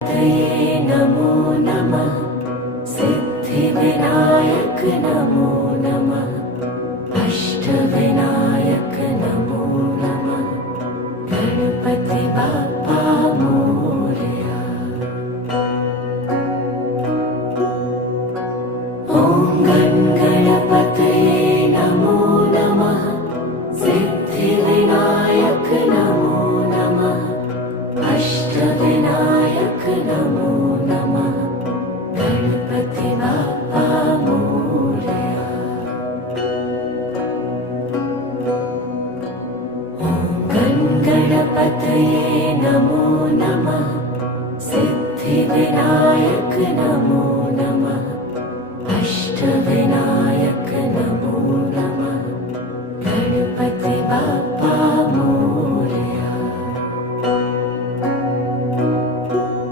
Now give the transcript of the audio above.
तये नमो नमः। सिद्धिविनायक नमो नमः। अष्टविनायक नमो नमः। गणपति बाप्पा मोरया। ॐ गणपतये नमो नमः। सिद्धिविनायक नमो नमः। अष्टविनायक नमो नमः। गणपति बाप्पा मोरया। ॐ गणपतये नमो नमः। सिद्धिविनायक नमो नमः।